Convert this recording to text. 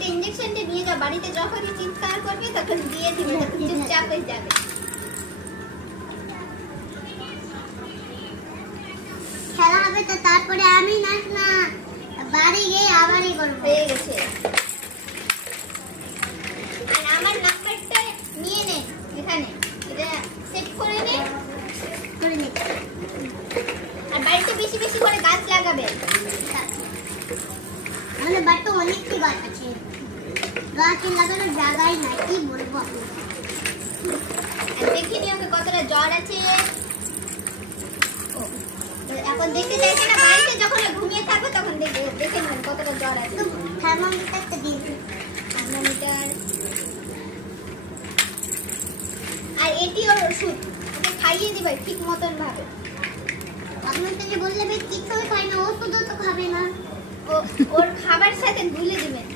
এটা ইনজেকশনটা নিয়ে যা বাড়িতে যখনই চিৎকার করবে তখন দিয়ে দিবে চুপচাপ হয়ে যাবে। খেলা হবে তো তারপরে আমি নাচ না বাড়ি গিয়ে আবারই করবো। হয়ে গেছে। আর আমার নাম্বারটা নিয়ে নে, এখানে এটা সেট করে নে। আর বাড়িতে বেশি বেশি করে গাছ লাগাবে। আমাদের বাড়িতে অনেকটি গাছ আছে, গাছ লাগানোর জায়গাই নাই, কি বলবো। আর দেখে নি ওকে কতটা জ্বর আছে। ও, এখন দেখতে চাইছে না, বাড়িতে যখন ঘুমিয়ে থাকবে তখন দেখে নেবেন কতটা জ্বর আছে। থার্মোমিটারটা দিয়েছি। থার্মোমিটার আর এটি ওর ওষুধ, ওকে খাইয়ে দিবে ঠিক মতন ভাবে। আপনার থেকে বললে বেশ কিছু খাই না, ওষুধও তো খাবে না। ওর খাবার সাথে গুলে দিবেন।